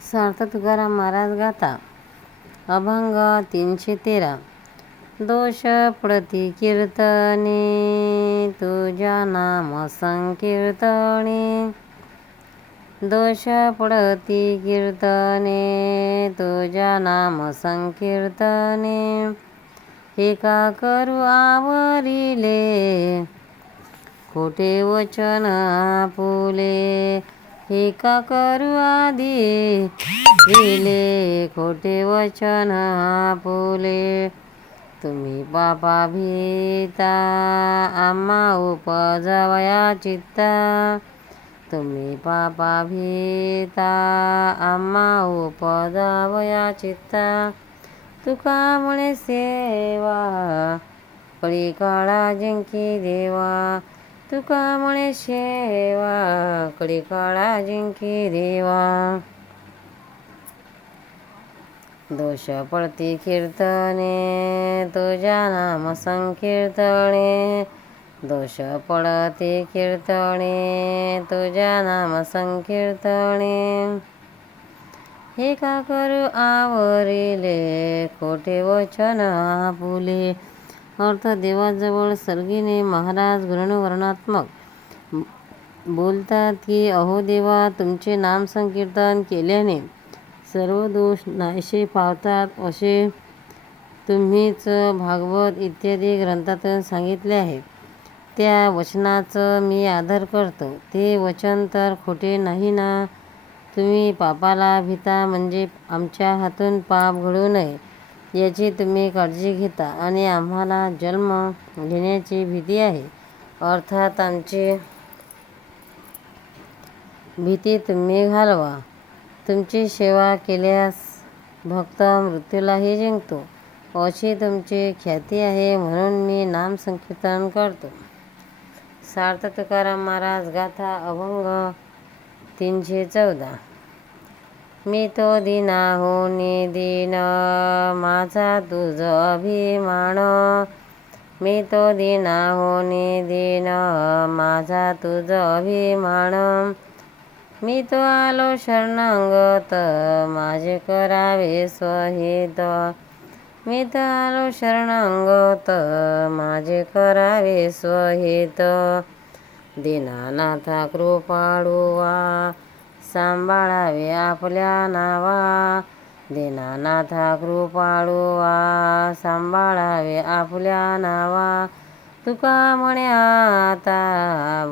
सार्थ तुकाराम महाराज गाता अभंग तीनशे तेरा. दोष पडती कीर्तने तुझ्या नाम संकीर्तने. दोष पडती कीर्तने तुझ्या नाम संकीर्तने. एका करू आवरिले? खोटे वचन आपुले हे का करू आधी दिले खोटे वचन आपुले. तुम्ही पापा भीता आम्हा उपजवया चित्ता. तुम्ही पापा भीता आम्हा उपजवया चित्ता. तुका म्हणे सेवा कळी काळा जिंकी देवा. तुका म्हणे शेवा कडी काळा जिंकी देवा. दोष पडती कीर्तने तुझ्या नाम संकीर्तने. दोष पडती कीर्तने तुझ्या नाम संकीर्तने. हे का करू आवरिले खोटे वचन आपुले. अर्थ देवाजवळ सर्गीने महाराज गुणवर्णात्मक. बोलतात की अहो देवा तुमचे नाम संकीर्तन केल्याने सर्व दोष नाहीसे पावतात असे तुम्हीच भागवत इत्यादी ग्रंथातून सांगितले आहे. त्या वचनाचं मी आदर करतो. ते वचन तर खोटे नाही ना? तुम्ही पापाला भीता म्हणजे आमच्या हातून पाप घडू नये. याची तुम्ही काळजी घेता आणि आम्हाला जन्म घेण्याची भीती आहे. अर्थात आमची भीती तुम्ही घालवा. तुमची सेवा केल्यास भक्त मृत्यूलाही जिंकतो. अशी तुमची ख्याती आहे म्हणून मी नाम संकीर्तन करतो. सार्थ तुकाराम महाराज गाथा अभंग तीनशे चौदा. मी तो दिना हो दिन माझा तुझ अभिमान. मी तो दिना हो दिन माझा तुझ अभिमान. मी तो आलो शरणांगत माझे करावे स्वहित मी तो आलो शरणांगत माझे करावे स्वहित दीनानाथा कृपाडुवा सांभाळावे आपल्या नावा. दीनानाथा कृपाळुवा सांभाळावे आपल्या नावा. तुका म्हणे आता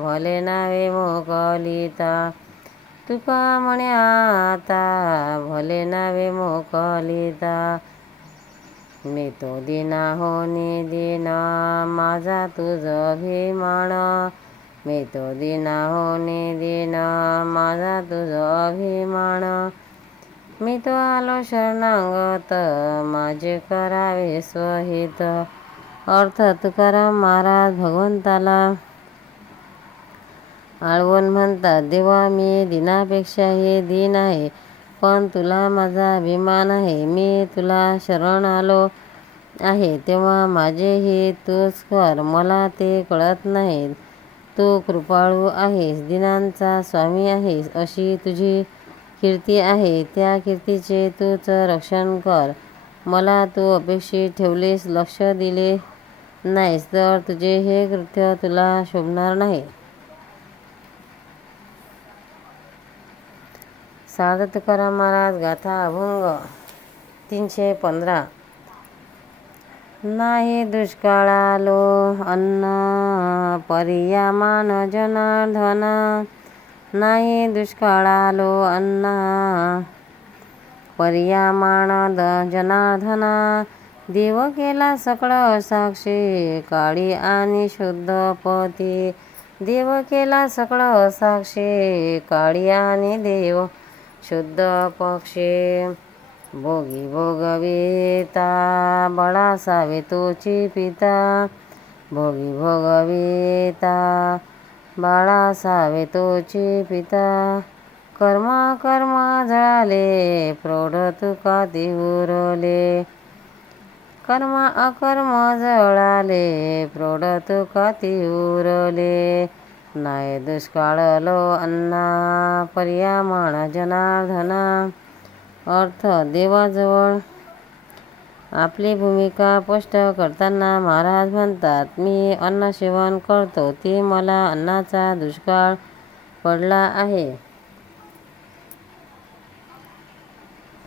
भले नावे मोकलिता. तुका म्हणे आता भले नावे मोकलिता. मी तो दिना हो दिन माझा तुझ अभिमान. मी तो दिना हो दिन माझा तुझ अभिमान. मी तो आलो शरणांगत माझे करावे स्वहित. अर्थ तुकाराम महाराज भगवंताला. आळवण म्हणतात देवा मी दिनापेक्षा हे दिन आहे पण तुला माझा अभिमान आहे. मी तुला शरण आलो आहे तेव्हा माझे हे तूच कर मला ते कळत नाही. तू कृपाळू आहेस दिनांचा स्वामी आहेस अशी तुझी कीर्ती आहे. त्या कीर्तीचे तूच रक्षण कर. मला तू अपेक्षित ठेवलेस लक्ष दिले नाहीस तर तुझे हे कृत्य तुला शोभणार नाही. साध तुकाराम महाराज गाथा अभंग तीनशे पंधरा. नाही दुष्काळालो अन्न पर्यामान जनार्दन. नाही दुष्काळालो अन्न पर्यामान द जनार्दना. देव केला सकळ साक्षी काळी आणि शुद्ध पती. देव केला सकळ साक्षी काळी आणि देव शुद्ध पक्षी. भोगी भोगविता बळा सावे तोची पिता. भोगी भोगविता बाळा सावे तोची पिता. कर्मा कर्मा जळाले प्रौढ तुका ती उरले. कर्म अकर्म जळाले प्रौढ तुका ती उरले नाही दुष्काळलो अन्ना पर्यामाण जनार्दना. अर्थ देवाजवळ आपली भूमिका स्पष्ट करताना महाराज म्हणतात मी अन्नसेवन करतो ते मला अन्नाचा दुष्काळ पडला आहे.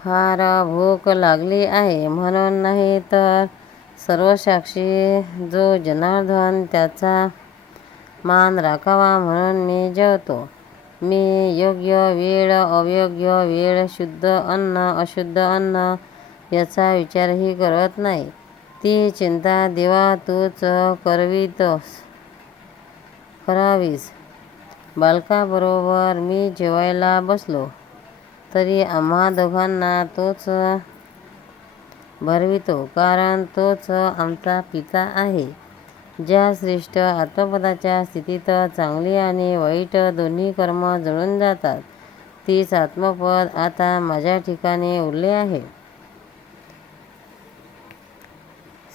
फार भूक लागली आहे. म्हणून नाही तर सर्व साक्षी जो जनार्दन त्याचा मान राखावा म्हणून मी जेवतो. मी योग्य वेळ अयोग्य वेळ शुद्ध अन्न अशुद्ध अन्न याचा विचारही करत नाही. ती चिंता देवा तूच करवीतोस करावीस. बालकाबरोबर मी जेवायला बसलो तरी आम्हा दोघांना तोच भरवितो कारण तोच आमचा पिता आहे. ज्या श्रेष्ठ आत्मपदाच्या स्थितीत चांगली आणि वाईट दोन्ही कर्म जळून जातात तीच आत्मपद आता माझ्या ठिकाणी उरले आहे.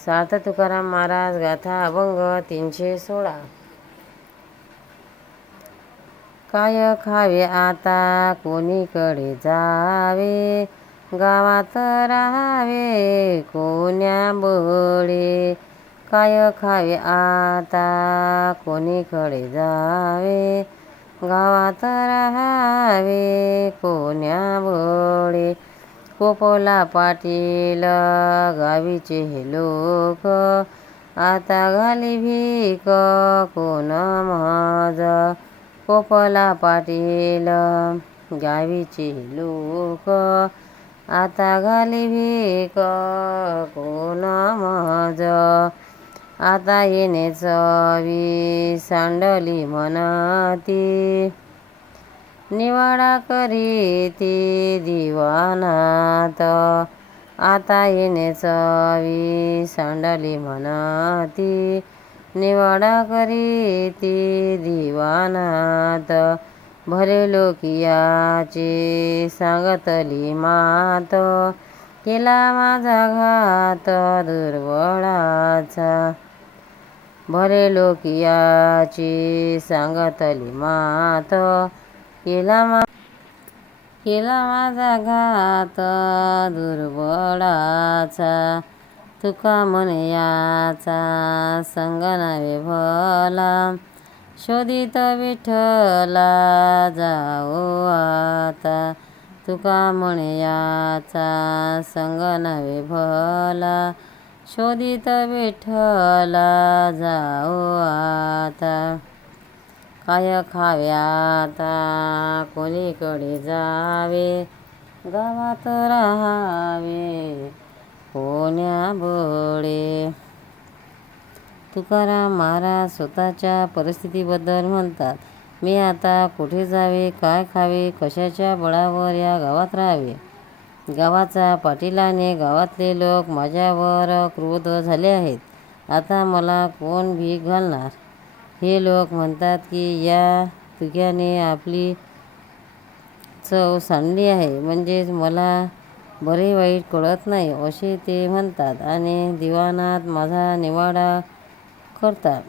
सार्थ तुकाराम महाराज गाथा अभंग तीनशे सोळा. काय खावे आता? कोणीकडे जावे? गावात राहावे? कोण्या बळे? काय खावे आता कोणीकडे जावे? गावात राहावे कोण्या बळे कोपोला पाटील गावीचे हे लोक. आता घाली भीक कोण मज? कोपला पाटील गावीचे लोक. आता घाली भीक कोण मज? आता येणे चवी सांडली मनाती. निवाडा करी ती दिवानात. आता येणे चवी सांडली मनाती. निवाडा करी ती दिवानात. भले लोकियाचे सांगतली मात केला माझा घात दुर्बळाचा भले लोकियाची सांगतली मात. केला मा केला माझा घात दुर्बळाचा. तुका म्हणे याचा संग भला. शोधित विठला जाओ आता. तुका म्हणे याचा संग नवे भला. शोधित विठ्ठला जाओ आता. काय खावे आता? कोणीकडे जावे? गावात राहावे. कोण्या बोळे? तुकाराम महाराज स्वतःच्या परिस्थितीबद्दल म्हणतात मी आता कुठे जावे? काय खावे? कशाच्या बळावर या गावात राहावे? गावाचा पाटीलाने गावातले लोक माझ्यावर क्रोध झाले आहेत. आता मला कोण भीक घालणार? हे लोक म्हणतात की या तुक्याने आपली चव सांडली आहे. म्हणजेच मला बरे वाईट कळत नाही असे ते म्हणतात आणि दिवाणात माझा निवाडा करतात.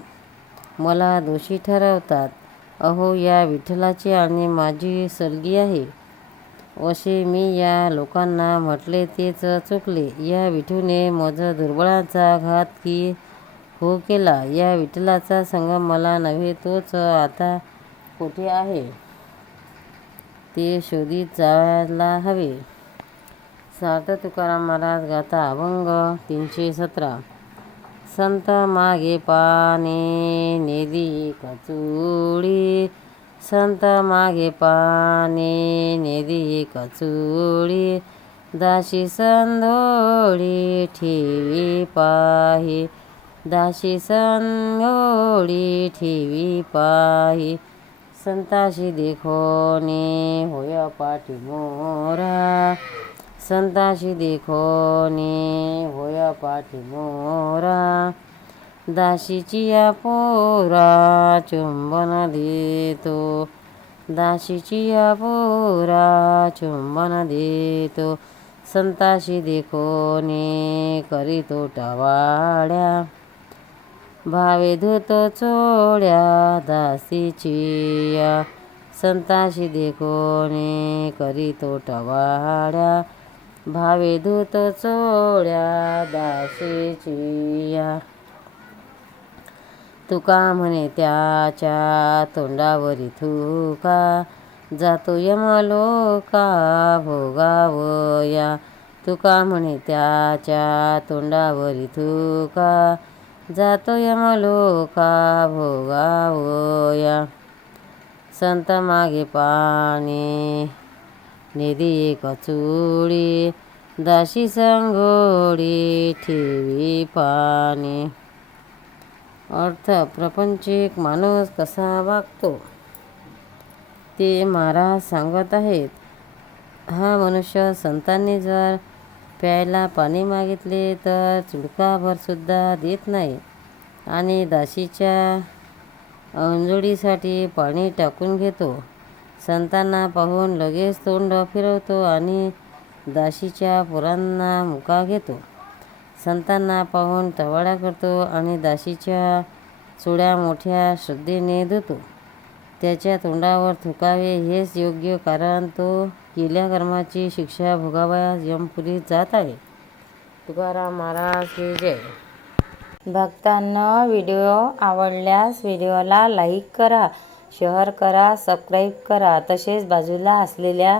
मला दोषी ठरवतात. अहो या विठ्ठलाची आणि माझी सलगी आहे. असे मी या लोकांना म्हटले तेच चुकले. या विठूने मज दुर्बळाचा घात की हो केला. या विठ्ठलाचा संगम मला नव्हे तोच आता कुठे आहे? ते शोधित जायला हवे. सार्थ तुकाराम महाराज गाता अभंग तीनशे सतरा. संत मागे पाने नेदी कचुडी संत मागे पाने नेदी कचुळी दाशी संधोळी ठेवी पाही दाशी संधोळी ठेवी पाही संताशी देखोनी होय पाठी मोरा संताशी देखोनी होय पाठी मोरा दाशीचिया पोरा चुंबन देतो. दाशीचिया पोरा चुंबन देतो. संताशी देखोने करीतो टवाड्या. भावे धुतो चोड्या दासीचिया संताशी देखोने करीतो टवाड्या. भावे धूत चोळ्या दासीचिया तुका म्हणे त्याच्या तोंडावरी थुका जातो यमलोका भोगावया. तुका म्हणे त्याच्या तोंडावरी थुका जातो यमलोका भोगावया. संत मागे पाणी निधी एक चुडी दाशी संगोडी ठेवी पाणी. अर्थ प्रपंचिक माणूस कसा वागतो? ते महाराज सांगत आहेत हा मनुष्य संतांनी जर प्यायला पाणी मागितले तर चुडकाभरसुद्धा देत नाही. आणि दाशीच्या अंजोडीसाठी पाणी टाकून घेतो. संतांना पाहून लगेच तोंड फिरवतो आणि दाशीच्या पुरांना मुका घेतो. संतांना पाहून टवाळा करतो आणि दाशीच्या चुड्या मोठ्या श्रद्धेने धुतो. त्याच्या तोंडावर थुकावे हेच योग्य कारण तो केल्या कर्माची शिक्षा भोगावयास यमपुरीत जात आहे. तुकाराम महाराज की जय. भक्तांना व्हिडिओ आवडल्यास व्हिडिओला लाईक करा शेअर करा सबस्क्राईब करा. तसेच बाजूला असलेल्या